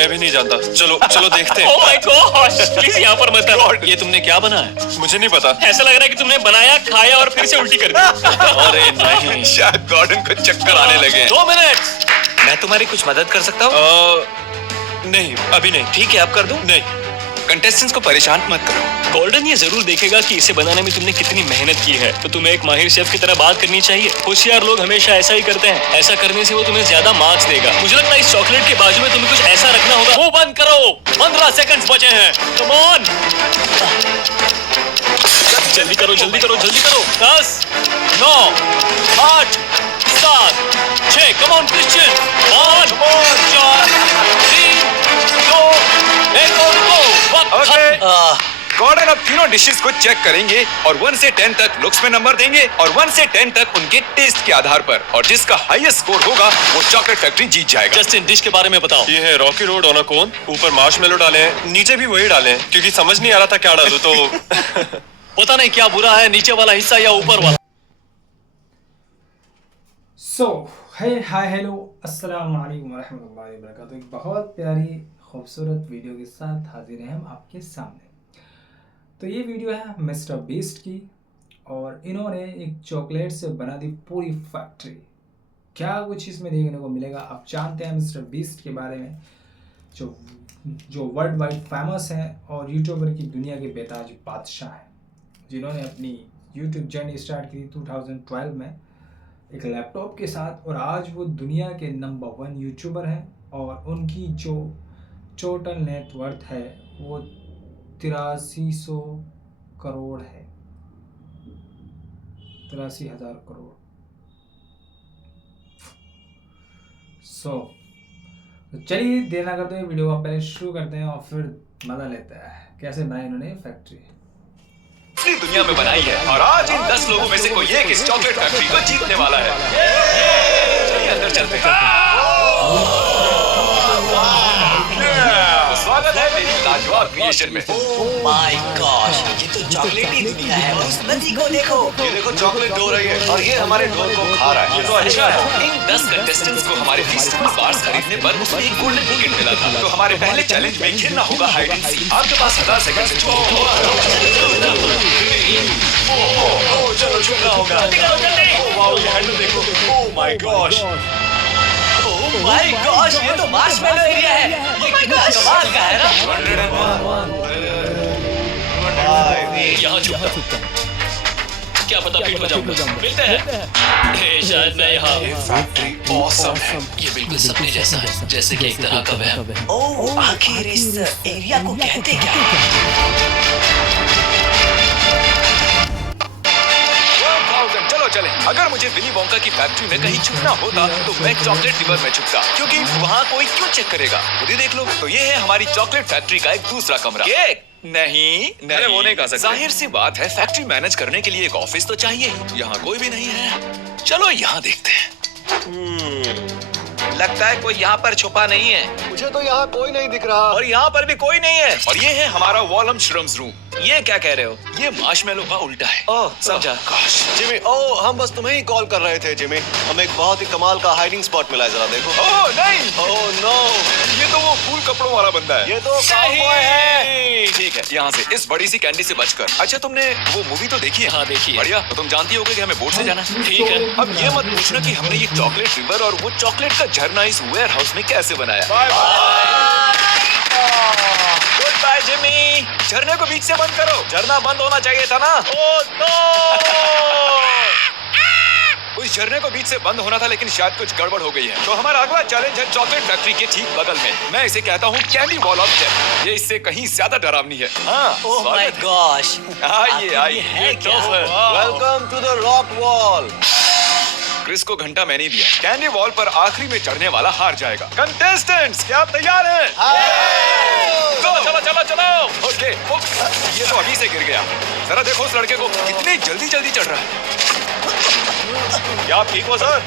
मैं भी नहीं जानता। चलो चलो देखते हैं। ओह माय गॉड, प्लीज यहाँ पर मत आओ। ये तुमने क्या बनाया? मुझे नहीं पता। ऐसा लग रहा है कि तुमने बनाया, खाया और फिर से उल्टी कर दी। अरे नहीं, शायद गॉर्डन को चक्कर आने लगे। 2 मिनट, मैं तुम्हारी कुछ मदद कर सकता हूँ? नहीं, अभी नहीं। ठीक है, आप कर दूं? नहीं, कंटेस्टेंट्स को परेशान मत करो। गोल्डन ये जरूर देखेगा कि इसे बनाने में तुमने कितनी मेहनत की है, तो तुम्हें एक माहिर शेफ की तरह बात करनी चाहिए। होशियार लोग हमेशा ऐसा ही करते हैं। ऐसा करने से वो तुम्हें ज्यादा मार्क्स देगा। मुझे लगता है इस चॉकलेट के बाजू में तुम्हें कुछ ऐसा रखना होगा। मुंह बंद करो, 15 सेकंड्स बचे हैं। कम ऑन, जल्दी करो जल्दी करो जल्दी करो। 10, 9, 8, 7, 6, कम ऑन क्रिश्चियन। 5, 4, 3, 2, 1 और गो। गॉर्डन अब तीनों डिशेस को चेक करेंगे और 1 से 10 तक लुक्स में नंबर देंगे और 1 से 10 तक उनके टेस्ट के आधार पर, और जिसका हाईएस्ट स्कोर होगा वो चॉकलेट फैक्ट्री जीत जाएगा। जस्टिन, डिश के बारे में बताओ। ये है रॉकी रोड ऑन अ कोन। ऊपर मार्शमेलो डाले हैं, नीचे भी वही डाले हैं क्योंकि समझ नहीं आ रहा था क्या डालूं तो पता नहीं क्या बुरा है, नीचे वाला हिस्सा या ऊपर वाला। हाय हेलो अस्सलाम वालेकुम रहमतुल्लाहि व बरकातहू। एक बहुत प्यारी खूबसूरत वीडियो के साथ हाजिर हैं हम आपके सामने। तो ये वीडियो है मिस्टर बीस्ट की, और इन्होंने एक चॉकलेट से बना दी पूरी फैक्ट्री। क्या कुछ इसमें देखने को मिलेगा, आप जानते हैं मिस्टर बीस्ट के बारे में, जो वर्ल्ड वाइड फेमस हैं और यूट्यूबर की दुनिया के बेताज बादशाह हैं, जिन्होंने अपनी यूट्यूब जर्नी स्टार्ट की 2012 में एक लैपटॉप के साथ, और आज वो दुनिया के नंबर 1 यूट्यूबर हैं। और उनकी जो टोटल नेटवर्थ है वो 8300 करोड़ है, 83,000 करोड़। तो चलिए देर ना करते हुए वीडियो को पहले शुरू करते हैं और फिर मजा लेते हैं कैसे बनाई इन्होंने फैक्ट्री। पूरी दुनिया में बनाई है और आज इन 10 लोगों में से कोई एक इस चॉकलेट फैक्ट्री को जीतने वाला है। चलिए अंदर चलते हैं। स्वागत है मेरी लाजवाब क्रिएशन में। ओह माय गॉश, ये तो चॉकलेट ही दुनिया है। और उस नदी को देखो, ये देखो चॉकलेट डो रही है और ये हमारे डोर को खा रहा है। ये तो अच्छा है। इन 10 कंटेस्टेंट्स को हमारे फीस्टफुल बार्स खरीदने पर उसमें एक गोल्डन टिकट मिला था। तो हमारे पहले चैलेंज में खेलना होगा हाइड एंड सीक। आपके पास 1000 सेकंड से चलो छूटना होगा। वाओ, ये हैंडल देखो। Oh my gosh, oh my gosh, ये तो मार्शमेलो एरिया है। ये कमाल का है ना। यहाँ छुपता, क्या पता फिट हो जाऊंगा। मिलते हैं। शायद मैं यहाँ। फैक्ट्री ऑसम है। ये बिल्कुल सपने जैसा है, जैसे कि एक तरह का वहम। ओह, आखिर इस एरिया को कहते क्या? चलो चले। अगर मुझे विली वोंका की फैक्ट्री में कहीं छुपना होता तो मैं चॉकलेट रिवर में छुपता, क्योंकि वहाँ कोई क्यों चेक करेगा, खुद ही देख लो। तो ये है हमारी चॉकलेट फैक्ट्री का एक दूसरा कमरा। केक नहीं, अरे वो नहीं खा सकते। जाहिर सी बात है, फैक्ट्री मैनेज करने के लिए एक ऑफिस तो चाहिए ही। यहाँ कोई भी नहीं है। चलो यहाँ देखते हैं। लगता है कोई यहाँ पर छुपा नहीं है। मुझे तो यहाँ कोई नहीं दिख रहा। और यहाँ पर भी कोई नहीं है। और ये है हमारा वॉलम श्रम्स रूम। ये क्या कह रहे हो? ये मार्शमेलो का उल्टा है। ओह, समझा? काश। जिमी, ओह, हम बस तुम्हें ही कॉल कर रहे थे जिमी। हमें एक बहुत ही कमाल का हाइडिंग स्पॉट मिला है, जरा देखो। ओह नहीं, ओह नो, ये तो वो फूल कपड़ों वाला बंदा है। ये तो काउबॉय है। ठीक है, यहाँ से इस बड़ी सी कैंडी से बचकर। अच्छा, तुमने वो मूवी तो देखी है? हाँ, देखी है। बढ़िया। तो तुम जानती होगे कि हमें बोट से जाना है। ठीक है। अब ये मत पूछना कि हमने ये चॉकलेट रिवर और वो चॉकलेट का झरना इस वेयर हाउस में कैसे बनाया। Good bye Jimmy. झरने को बीच से बंद करो। झरना बंद होना चाहिए था ना। ओह नो, उस झरने को बीच से बंद होना था, लेकिन शायद कुछ गड़बड़ हो गई है। तो हमारा अगला चैलेंज है चॉकलेट फैक्ट्री के ठीक बगल में। मैं इसे कहता हूँ कैंडी वॉल ऑफ डेथ। ये इससे कहीं ज्यादा डरावनी है। हाँ, ओह माय गॉश, आइए आइए। है क्या? Welcome to the rock wall. Chris को घंटा मैंने दिया। कैंडी वॉल पर आखिरी में चढ़ने वाला हार जाएगा। कंटेस्टेंट्स, क्या आप तैयार हैं? चलो चलो चलो चलो। ओके, ये तो अभी से गिर गया। जरा देखो उस लड़के को, कितनी जल्दी जल्दी चढ़ रहा है। क्या आप ठीक हो सर?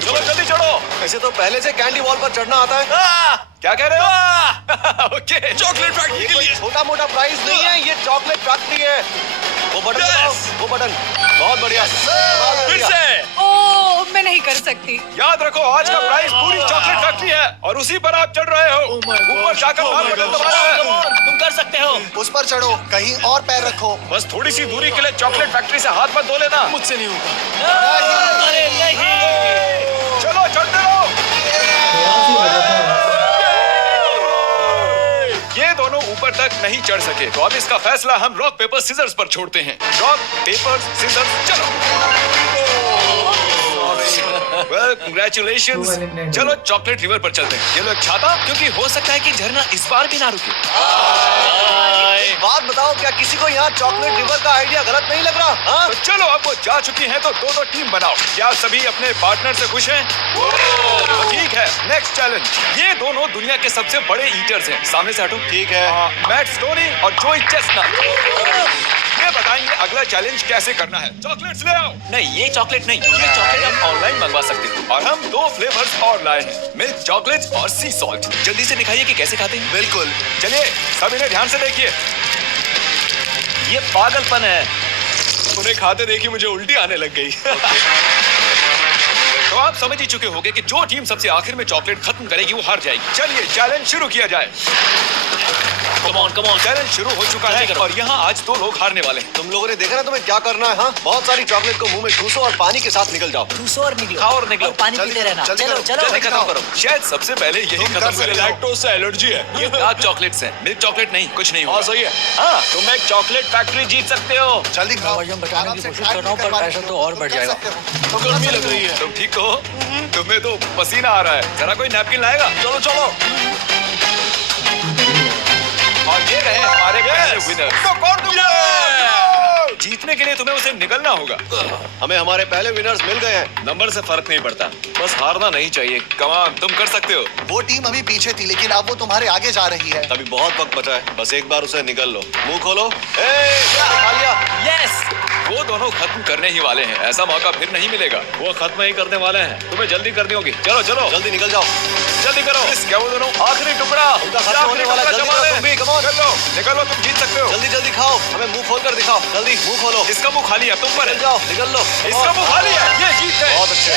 चलो जल्दी चढ़ो। ऐसे तो पहले से कैंडी वॉल पर चढ़ना आता है। क्या कह रहे हो? ओके, चॉकलेट फैक्ट्री के लिए छोटा मोटा प्राइस नहीं है, ये चॉकलेट फैक्ट्री है। वो बटन दबाओ, वो बटन। बहुत बढ़िया। फिर से। ओह मैं नहीं कर सकती। याद रखो आज का प्राइस पूरी चॉकलेट फैक्ट्री है और उसी पर आप चढ़ रहे हो। ऊपर जाकर लाल बटन दबाना है। तुम कर सकते हो। उस पर चढ़ो, कहीं और पैर रखो। बस थोड़ी सी दूरी के लिए चॉकलेट फैक्ट्री से हाथ मत धो लेना। मुझसे नहीं होगा। अरे नहीं। चलो चढ़ते रहो। ये दोनों ऊपर तक नहीं चढ़ सके तो अब इसका फैसला हम रॉक पेपर सीजर्स पर छोड़ते हैं। रॉक पेपर सीजर्स चलो। Well, congratulations. चलो चॉकलेट रिवर पर चलते हैं। ये लो एक छाता, क्योंकि हो सकता है कि झरना इस बार भी ना रुके। बात बताओ, क्या किसी को यहाँ चॉकलेट रिवर का आइडिया गलत नहीं लग रहा? हाँ? तो चलो अब वो जा चुकी हैं तो दो टीम बनाओ। क्या सभी अपने पार्टनर से खुश हैं? तो ठीक है, नेक्स्ट चैलेंज। ये दोनों दुनिया के सबसे बड़े ईटर्स हैं। सामने से हटो। ठीक है। मैट स्टोनी और जोई चेस्टनट ये बताएंगे अगला चैलेंज कैसे करना है। चॉकलेट्स ले आओ। नहीं, ये चॉकलेट नहीं, ये चॉकलेट हम ऑनलाइन मंगवा सकते हैं। और हम 2 फ्लेवर्स और लाए हैं, मिल्क चॉकलेट और सी सॉल्ट। जल्दी से दिखाइए कि कैसे खाते हैं। बिल्कुल। चलिए सब इन्हें ध्यान से देखिए। ये पागलपन है। उन्हें खाते देखी मुझे उल्टी आने लग गई। तो आप समझ ही चुके होंगे कि जो टीम सबसे आखिर में चॉकलेट खत्म करेगी वो हार जाएगी। चलिए चैलेंज शुरू किया जाए। Come on. चैलेंज शुरू हो चुका है और यहाँ आज 2 लोग हारने वाले हैं। तुम लोगों ने देखा ना तुम्हें क्या करना है? हाँ, बहुत सारी चॉकलेट को मुंह में ठूसो और पानी के साथ निकल जाओ। ठूसो और निकलो। खाओ और निकलो। पानी पीते रहना। चलो जल्दी खत्म करो। शायद सबसे पहले यही खत्म करें। लैक्टोज से एलर्जी है। ये डार्क चॉकलेट्स हैं, मिल्क चॉकलेट नहीं, कुछ नहीं होगा। सही है। हाँ, तुम एक चॉकलेट फैक्ट्री जीत सकते हो। जल्दी खाओ। वजन बढ़ाने की कोशिश कर रहा हूँ पर प्रेशर तो और बढ़ जाएगा। गर्मी लग रही है। तुम ठीक हो? तुम्हें तो पसीना आ रहा है। जरा कोई नैपकिन लाएगा? चलो। और ये रहे हमारे पहले विनर। जीतने के लिए तुम्हें उसे निकलना होगा। हमें हमारे पहले विनर्स मिल गए हैं। नंबर से फर्क नहीं पड़ता, बस हारना नहीं चाहिए। कमान, तुम कर सकते हो। वो टीम अभी पीछे थी लेकिन अब वो तुम्हारे आगे जा रही है। अभी बहुत वक्त बचा है, बस एक बार उसे निकल लो। मुंह खोलो। खा लिया। यस, वो दोनों खत्म करने ही वाले हैं। ऐसा मौका फिर नहीं मिलेगा। वो खत्म ही करने वाले हैं। तुम्हें जल्दी करनी होगी। चलो जल्दी निकल जाओ। जल्दी करो। क्या वो दोनों आखिरी टुकड़ा उनका खत्म होने वाला। जल्दी करो तुम भी, come on। निकलो, तुम जीत सकते हो। जल्दी खाओ। हमें मुंह खोल कर दिखाओ। जल्दी मुंह खोलो। इसका मुंह खाली है, तुम पर है। निकल लो। इसका मुंह खाली है। ये जीत गए। बहुत अच्छे।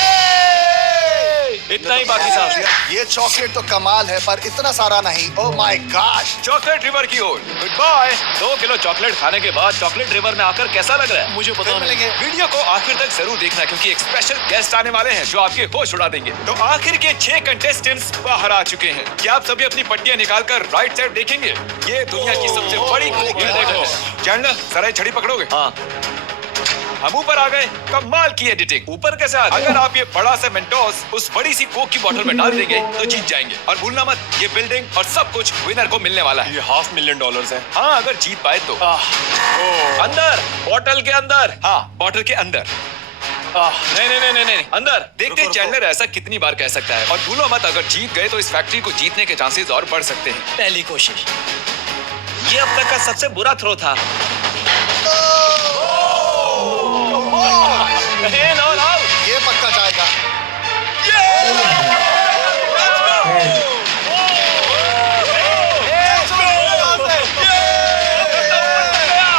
इतना ही बाकी था। ये चॉकलेट तो कमाल है पर इतना सारा नहीं। Oh my gosh. Chocolate river की ओर गुड बाय। 2 किलो चॉकलेट खाने के बाद चॉकलेट रिवर में आकर कैसा लग रहा है? मुझे पता नहीं। मिलेंगे। वीडियो को आखिर तक जरूर देखना क्योंकि एक स्पेशल गेस्ट आने वाले हैं जो आपके होश उड़ा देंगे। तो आखिर के 6 कंटेस्टेंट्स बाहर आ चुके हैं। क्या आप सभी अपनी पट्टियां निकालकर राइट साइड देखेंगे? ये दुनिया की सबसे बड़ी देखो। चैंडलर, जरा छड़ी पकड़ोगे? हाँ। हम ऊपर आ गए। कमाल की एडिटिंग। ऊपर कैसे आ गए? अगर आप ये बड़ा सा मेंटोस उस बड़ी सी कोक की बोतल में डाल देंगे तो जीत जाएंगे। और भूलना मत, ये बिल्डिंग और सब कुछ विनर को मिलने वाला है। ये $500,000 है। हाँ, अगर जीत पाए तो। अंदर, बोतल के अंदर। हाँ, बोतल के अंदर। नहीं, अंदर। देखते हैं चैंडलर ऐसा कितनी बार कह सकता है। और भूलो मत, अगर जीत गए तो इस फैक्ट्री को जीतने के चांसेस और बढ़ सकते हैं। पहली कोशिश। ये अब तक का सबसे बुरा थ्रो था। ये पक्का जाएगा।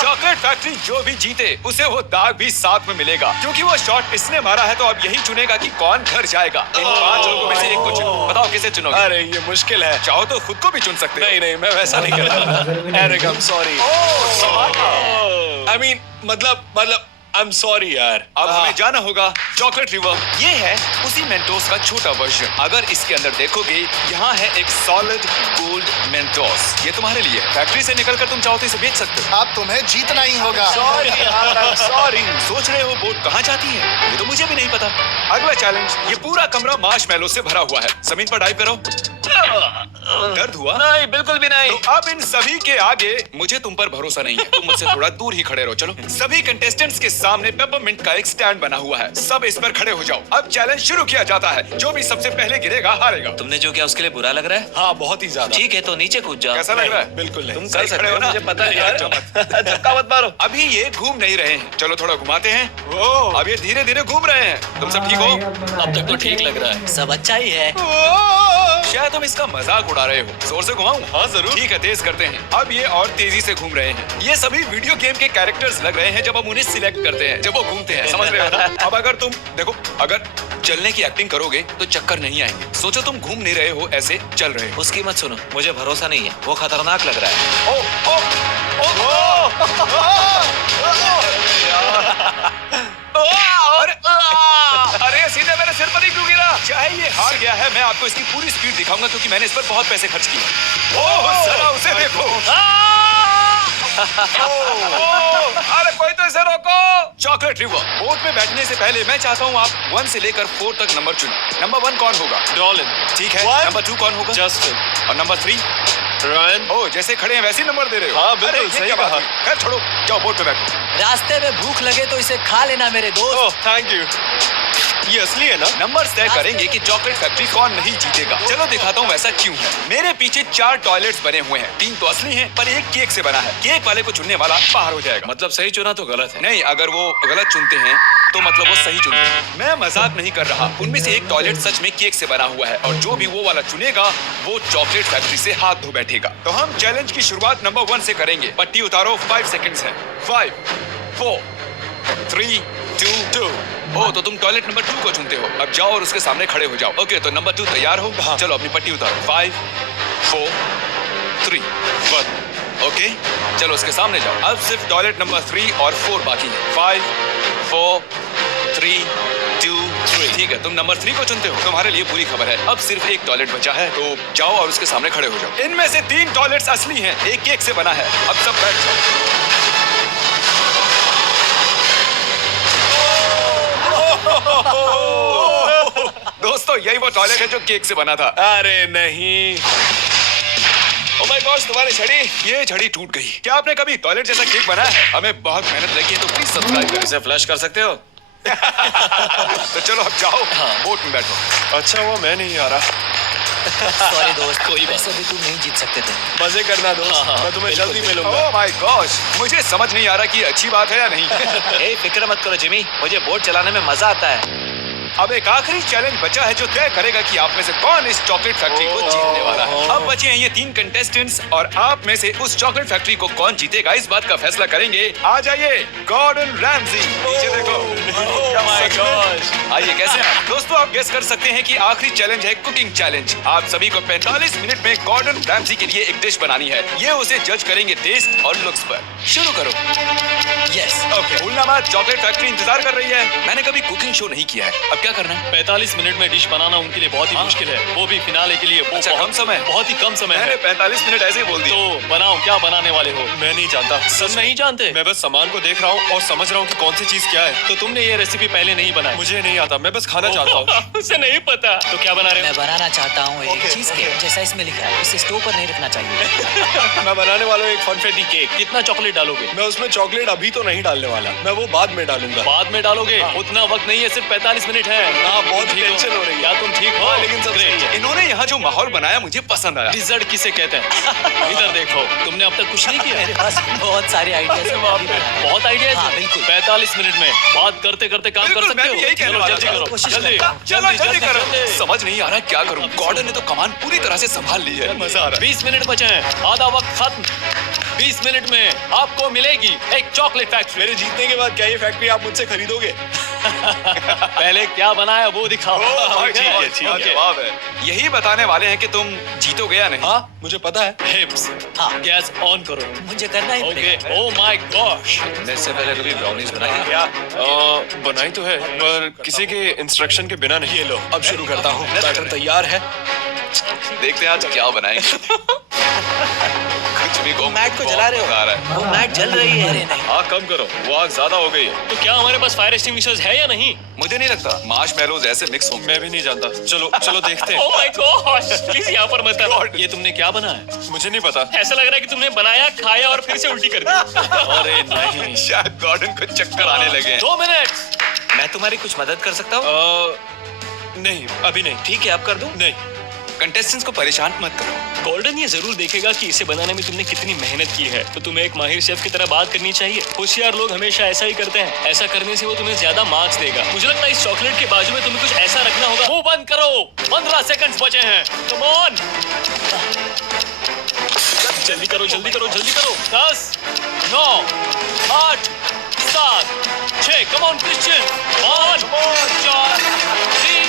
चॉकलेट फैक्ट्री जो भी जीते उसे वो दाग भी साथ में मिलेगा क्योंकि वो शॉट इसने मारा है। तो अब यही चुनेगा कि कौन घर जाएगा। इन 5 लोगों में से एक को चुनो। बताओ किसे चुनोगे? अरे ये मुश्किल है। चाहो तो खुद को भी चुन सकते हो। नहीं, मैं वैसा नहीं करता। Eric, I'm sorry। I mean, मतलब I'm sorry यार। अब हमें जाना होगा चॉकलेट रिवर। ये है उसी मेंटोस का छोटा वर्जन। अगर इसके अंदर देखोगे, यहाँ है एक सॉलिड गोल्ड मेंटोस। ये तुम्हारे लिए है। फैक्ट्री से निकलकर तुम चाहो तो इसे बेच सकते हो। अब तुम्हें जीतना ही होगा। सॉरी। सोच रहे हो बोट कहाँ जाती है? ये तो मुझे भी नहीं पता। अगला चैलेंज, ये पूरा कमरा मार्शमैलो से भरा हुआ है। जमीन पर डाइव करो। दर्द हुआ? नहीं, बिल्कुल भी नहीं। तो अब इन सभी के आगे मुझे तुम पर भरोसा नहीं है। तुम मुझसे थोड़ा दूर ही खड़े रहो। चलो। सभी कंटेस्टेंट्स के सामने पेपरमिंट का एक स्टैंड बना हुआ है। सब इस पर खड़े हो जाओ। अब चैलेंज शुरू किया जाता है। जो भी सबसे पहले गिरेगा हारेगा। तुमने जो किया उसके लिए बुरा लग रहा है? हाँ, बहुत ही ज्यादा। ठीक है, तो नीचे कूद जाओ। कैसा लग रहा है? बिल्कुल नहीं। तुम कर सकते हो ना? मुझे पता है यार। धक्का मत मारो। अभी ये घूम नहीं रहे हैं। चलो थोड़ा घुमाते हैं। अब ये धीरे धीरे घूम रहे हैं। तुम सब ठीक हो? अब तक तो ठीक लग रहा है। सब अच्छा ही है। शायद तुम इसका मजाक उड़ा रहे हो। जोर से घुमाऊं? हाँ, जरूर। ठीक है, तेज करते हैं। अब ये और तेजी से घूम रहे हैं। ये सभी वीडियो गेम के कैरेक्टर्स लग रहे हैं जब हम उन्हें सिलेक्ट करते हैं, जब वो घूमते हैं। समझ रहे हो ना? अब अगर तुम देखो, अगर चलने की एक्टिंग करोगे तो चक्कर नहीं आएंगे। सोचो तुम घूम नहीं रहे हो, ऐसे चल रहे हो। उसकी मत सुनो, मुझे भरोसा नहीं है, वो खतरनाक लग रहा है। अरे सीधे मेरे सिर पर ही क्यों गिरा? चाहे ये हार गया है, मैं आपको इसकी पूरी स्पीड दिखाऊंगा क्योंकि मैंने इस पर बहुत पैसे खर्च किए। ओह जरा उसे देखो। अरे कोई तो इसे रोको। चॉकलेट रिवर बोट में बैठने से पहले मैं चाहता हूँ आप 1 से लेकर 4 तक नंबर चुनो। नंबर 1 कौन होगा? डॉलिन, ठीक है। नंबर 2 कौन होगा? जस्टिन, और नंबर 3? रायन। ओह जैसे खड़े हैं वैसे ही नंबर दे रहे हो। हाँ, बिल्कुल, अरे, ये सही क्या बात कहा। हुई? खैर छोड़ो, जाओ बोट पे बैठो। रास्ते में भूख लगे तो इसे खा लेना मेरे दोस्त। Oh thank you. ये असली है ना? नंबर तय करेंगे कि चॉकलेट फैक्ट्री कौन नहीं जीतेगा। चलो दिखाता हूँ वैसा क्यों है। मेरे पीछे 4 टॉयलेट्स बने हुए हैं, 3 तो असली हैं, पर एक केक से बना है। केक वाले को चुनने वाला बाहर हो जाएगा। मतलब सही चुना तो गलत है। नहीं, अगर वो गलत चुनते हैं तो मतलब वो सही चुनते हैं। मैं मजाक नहीं कर रहा। उनमें से एक टॉयलेट सच में केक से बना हुआ है और जो भी वो वाला चुनेगा वो चॉकलेट फैक्ट्री से हाथ धो बैठेगा। तो हम चैलेंज की शुरुआत नंबर 1 से करेंगे। पट्टी उतारो, 5 सेकंड्स हैं। 5 4 3 2 ओ तो तुम टॉयलेट नंबर 2 को चुनते हो। अब जाओ और उसके सामने खड़े हो जाओ। ओके तो नंबर 2 तैयार हो? हाँ। चलो अपनी पट्टी उतारो। 5 4 3 1 ओके चलो उसके सामने जाओ। अब सिर्फ टॉयलेट नंबर 3 और 4 बाकी है। 5 4 3 2 3 ठीक है, तुम नंबर 3 को चुनते हो। तुम्हारे लिए पूरी खबर है, अब सिर्फ एक टॉयलेट बचा है, तो जाओ और उसके सामने खड़े हो जाओ। इनमें से 3 टॉयलेट्स असली हैं, एक केक से बना है। अब सब बैठ जाओ। दोस्तों यही वो टॉयलेट है जो केक से बना था। अरे नहीं। ओह माय गॉड, तुम्हारी छड़ी, ये छड़ी टूट गई। क्या आपने कभी टॉयलेट जैसा केक बनाया है? हमें बहुत मेहनत लगी है, तो प्लीज सब्सक्राइब करें। इसे फ्लैश कर सकते हो? तो चलो अब जाओ, बोट में बैठो। अच्छा हुआ मैं नहीं आ रहा। सॉरी दोस्त, कोई बात वैसे भी तुम नहीं जीत सकते थे। मजे करना दोस्त, मैं तुम्हें जल्दी मिलूंगा। ओह माय गॉश, मुझे समझ नहीं आ रहा कि ये अच्छी बात है या नहीं। ए फिक्र मत करो जिमी, मुझे बोट चलाने में मजा आता है। अब एक आखिरी चैलेंज बचा है जो तय करेगा कि आप में से कौन इस चॉकलेट फैक्ट्री को जीतने वाला है। अब बचे हैं ये 3 कंटेस्टेंट्स और आप में से उस चॉकलेट फैक्ट्री को कौन जीतेगा इस बात का फैसला करेंगे। आ जाइए गॉर्डन रैमजी, नीचे देखो। आइए, कैसे हैं आप? दोस्तों आप गेस कर सकते हैं कि आखिरी चैलेंज है कुकिंग चैलेंज। आप सभी को 45 मिनट में गॉर्डन रैमजी के लिए एक डिश बनानी है। ये उसे जज करेंगे टेस्ट और लुक्स पर। शुरू करो। यस ओके, भूलना मत, चॉकलेट फैक्ट्री इंतजार कर रही है। मैंने कभी कुकिंग शो नहीं किया है, अब क्या करना है? 45 मिनट में डिश बनाना उनके लिए बहुत ही मुश्किल है, वो भी फिनाले के लिए। वो अच्छा, बहुत कम समय? बहुत ही कम समय मैंने है। 45 मिनट ऐसे ही बोल दिया। तो बनाओ, क्या बनाने वाले हो? मैं नहीं जानता। तुम नहीं जानते? मैं बस सामान को देख रहा हूँ और समझ रहा हूँ कि कौन सी चीज क्या है। तो तुमने ये रेसिपी पहले नहीं बनाई? मुझे नहीं आता, मैं बस खाना चाहता हूँ। उसे नहीं पता। तो क्या बना रहे मैं हो? बनाना चाहता हूँ एक चीज केक जैसा इसमें लिखा है। इसे स्टोव पर नहीं रखना चाहिए। मैं बनाने वाला हूँ एक फनफेटी केक। कितना चॉकलेट डालोगे? मैं उसमें चॉकलेट अभी तो नहीं डालने वाला, मैं वो बाद में डालूंगा। बाद में डालोगे? उतना वक्त नहीं है, सिर्फ 45 मिनट है। हाँ, बहुत ठीक हो? टेंशन हो रही है। क्या तुम ठीक हो? हाँ, लेकिन सब Great. सही है। इन्होंने यहाँ जो माहौल बनाया मुझे पसंद आया। डिजर्ट किसे कहते हैं? इधर देखो, तुमने अब तक कुछ नहीं किया। मेरे पास बहुत सारे आइडियाज हैं, मैं अभी बनाऊंगा। बहुत आइडियाज हाँ, हैं। बिल्कुल। 45 मिनट में बात करते करते काम कर बिल्कुल, सकते मैं हो। भी यही कहने चलो वाला जल्दी था। करो, कोशिश जल्दी करता हूँ। जल्दी करो। जल्दी। समझ नहीं आ रहा क्या करूँ। गॉर्डन ने तो कमान पूरी तरह से संभाल ली है। मजा आ रहा है। 20 मिनट बचे हैं, आधा वक्त खत्म। 20 मिनट में आपको मिलेगी एक चॉकलेट फैक्ट्री। मेरे जीतने के बाद क्या ये फैक्ट्री आप मुझसे खरीदोगे? पहले क्या बनाया वो दिखाओ। ठीक है, ठीक है, जवाब है। यही बताने वाले हैं कि तुम जीतोगे या नहीं। हाँ, मुझे पता है। हिप्स, हाँ। गैस ऑन करो। मुझे करना ही ओके, पड़ेगा। Oh my gosh. तुमने इससे पहले कभी ब्राउनीज बनाई है क्या? बनाई तो है, पर किसी के इंस्ट्रक्शन के बिना नहीं। ये लो, अब शुरू करता हूँ। बैटर तैयार है। देखते हैं आज क्या बनाएंगे। कुछ भी को मैट को जला रहे हो? आ रहा है। वो मैट जल रही है। अरे नहीं। आग कम करो, वो आग ज्यादा हो गई है। तो क्या हमारे पास फायर एक्सटिंग्विशर्स है या नहीं? मुझे नहीं लगता मार्शमैलोज ऐसे मिक्स होंगे। मैं भी नहीं जानता। चलो चलो देखते हैं। ओह माय गॉश, प्लीज यहाँ पर मत आना। ये तुमने क्या बनाया? मुझे नहीं पता। ऐसा लग रहा है कि तुमने बनाया, खाया और फिर से उल्टी कर दी। अरे नहीं। शायद गॉर्डन को चक्कर आने लगे हैं। 2 मिनट। मैं तुम्हारी कुछ मदद कर सकता हूँ? नहीं, अभी नहीं। ठीक है, अब कर दूँ? नहीं। कंटेस्टेंट्स को परेशान मत करो। गोल्डन ये जरूर देखेगा कि इसे बनाने में तुमने कितनी मेहनत की है, तो तुम्हें एक माहिर शेफ की तरह बात करनी चाहिए। होशियार लोग हमेशा ऐसा ही करते हैं, ऐसा करने से वो तुम्हें ज्यादा मार्क्स देगा। मुझे लगता है इस चॉकलेट के बाजू में तुम्हें कुछ ऐसा रखना होगा। मुंह बंद करो, 15 सेकंड्स बचे हैं। कम ऑन, जल्दी करो, जल्दी करो, जल्दी करो। 10 9 8 7 6 come on Christian. 1 4 3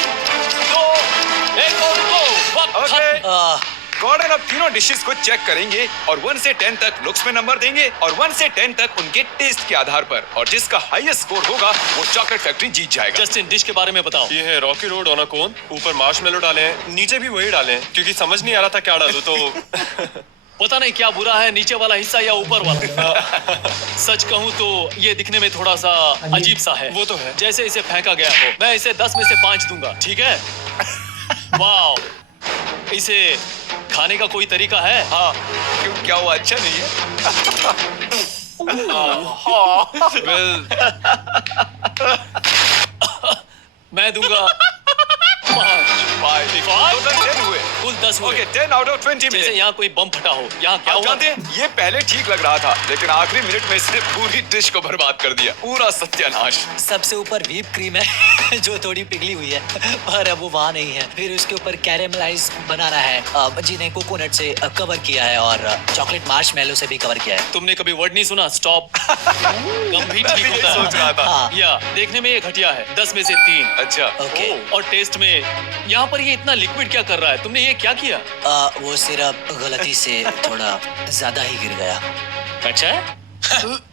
okay Gordon अब तीनों डिशेस को चेक करेंगे और 1 से 10 तक लुक्स में नंबर देंगे और 1 से 10 तक उनके टेस्ट के आधार पर, और जिसका हाईएस्ट स्कोर होगा वो चॉकलेट फैक्ट्री जीत जाएगा। जस्टिन, डिश के बारे में बताओ। ये है रॉकी रोड ऑन अ कोन, ऊपर मार्शमेलो डाले हैं, नीचे भी वही डाले हैं क्योंकि समझ नहीं आ रहा था क्या डालूं तो पता नहीं क्या बुरा है, नीचे वाला हिस्सा या ऊपर वाला। सच कहूँ तो ये दिखने में थोड़ा सा अजीब सा है। वो तो है। जैसे इसे फेंका गया हो। मैं इसे 10 में से 5 दूंगा, ठीक है? वाओ, इसे खाने का कोई तरीका है? हाँ, क्यों, क्या वो अच्छा नहीं है? मैं दूंगा 5 टोटल 10 हुए। कुल 10 हुए। ओके 10 आउट ऑफ 20 जैसे मिले। यहाँ कोई बम फटा हो। यहाँ क्या आप हुआ? जानते हैं ये पहले ठीक लग रहा था, लेकिन आखिरी मिनट में इसने पूरी डिश को बर्बाद कर दिया, पूरा सत्यानाश। सबसे ऊपर व्हीप क्रीम है जो थोड़ी पिघली हुई है, पर अब वो वहाँ नहीं है। फिर उसके ऊपर कैरेमलाइज बनाना है जिन्हें कोकोनट से कवर किया है और चॉकलेट मार्शमेलो से भी कवर किया है। तुमने कभी वर्ड नहीं सुना? स्टॉप। कम भी मैं भी ठीक यही होता सोच रहा था। हाँ। या देखने में ये घटिया है। 10 में से 3। अच्छा ओके। और टेस्ट में यहाँ पर ये इतना लिक्विड क्या कर रहा है? तुमने ये क्या किया? वो सिर्फ गलती से थोड़ा ज्यादा ही गिर गया। अच्छा है?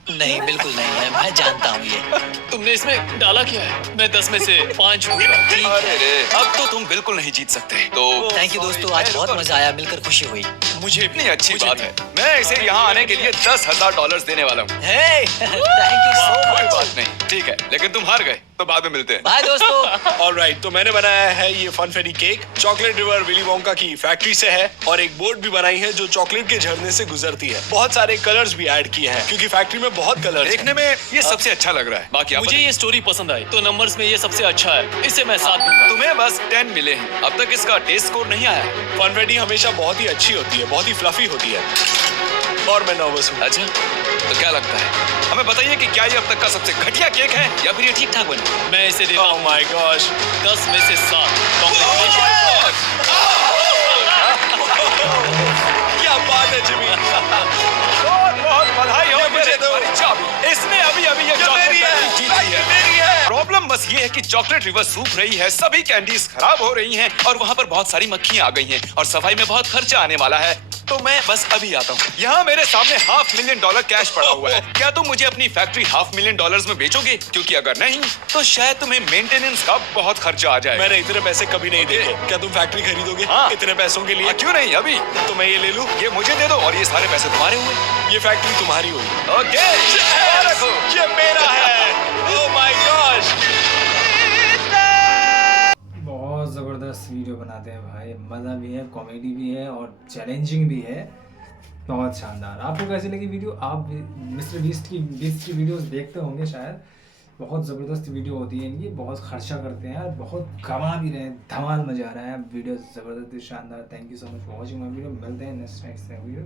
नहीं, बिल्कुल नहीं है, मैं जानता हूँ ये। तुमने इसमें डाला क्या है? मैं 10 में से 5 दूंगा। ठीक अरे है। रे, अब तो तुम बिल्कुल नहीं जीत सकते। तो थैंक यू दोस्तों, आज बहुत मजा आया, मिलकर खुशी हुई। मुझे इतनी अच्छी बात है। मैं इसे यहाँ आने के लिए $10,000 देने वाला हूँ। हे, थैंक यू सो कोई मच। बात नहीं, ठीक है, लेकिन तुम हार गए तो बाद में मिलते हैं। बाय दोस्तों। ऑलराइट, तो मैंने बनाया है ये funfetti cake. Chocolate river Willy Wonka की फैक्ट्री से है और एक बोट भी बनाई है जो चॉकलेट के झरने से गुजरती है। बहुत सारे कलर्स भी ऐड किए हैं क्योंकि फैक्ट्री में बहुत कलर्स हैं। देखने में ये सबसे अच्छा लग रहा है। बाकी आप मुझे ये स्टोरी पसंद आई, तो नंबर्स में ये सबसे अच्छा है। इसे मैं 7 दूंगा। तुम्हें बस 10 मिले हैं, अब तक इसका टेस्ट स्कोर नहीं आया। फनफेरी हमेशा बहुत ही अच्छी होती है, बहुत ही फ्लफी होती है और मैं नर्वस हूँ। अच्छा, तो क्या लगता है? हमें बताइए कि क्या ये अब तक का सबसे घटिया केक है या फिर ये ठीक ठाक बनी? मैं इसे देता ओह हूँ माय गॉश, 10 में से 7। Congratulations। क्या बात है जिमी। बहुत बहुत बधाई हो ये मुझे दो। मेरी चाबी। इसने अभी अभी ये चॉकलेट मेरी है, फैक्ट्री जीत ली है। मेरी है। प्रॉब्लम बस ये है कि चॉकलेट रिवर सूख रही है, सभी कैंडीज खराब हो रही हैं और वहाँ पर बहुत सारी मक्खियाँ आ गई हैं और सफाई में बहुत खर्चा आने वाला है। तो मैं बस अभी आता हूँ। यहाँ मेरे सामने $500,000 कैश पड़ा हुआ है। क्या तुम मुझे अपनी फैक्ट्री $500,000 में बेचोगे? क्योंकि अगर नहीं तो शायद तुम्हें मेंटेनेंस का बहुत खर्चा आ जाएगा। मैंने इतने पैसे कभी नहीं देखे। क्या तुम फैक्ट्री खरीदोगे हाँ। इतने पैसों के लिए? क्यों नहीं, अभी तो मैं ये ले लूं? ये मुझे दे दो और ये सारे पैसे तुम्हारे हुए। ये फैक्ट्री तुम्हारी होगी। ओके, रखो। ये मेरा है। Oh my gosh. बहुत ज़बरदस्त वीडियो बनाते हैं भाई, मज़ा भी है, कॉमेडी भी है और चैलेंजिंग भी है। बहुत शानदार। आपको कैसी लगी वीडियो? आप मिस्टर बीस्ट की वीडियोस देखते होंगे शायद। बहुत ज़बरदस्त वीडियो होती है इनकी, बहुत खर्चा करते हैं और बहुत कमा भी रहे हैं, धमाल मजा आ रहा है। वीडियो ज़बरदस्त शानदार। Thank you so much for watching my video. मिलते हैं नेक्स्ट वीडियो।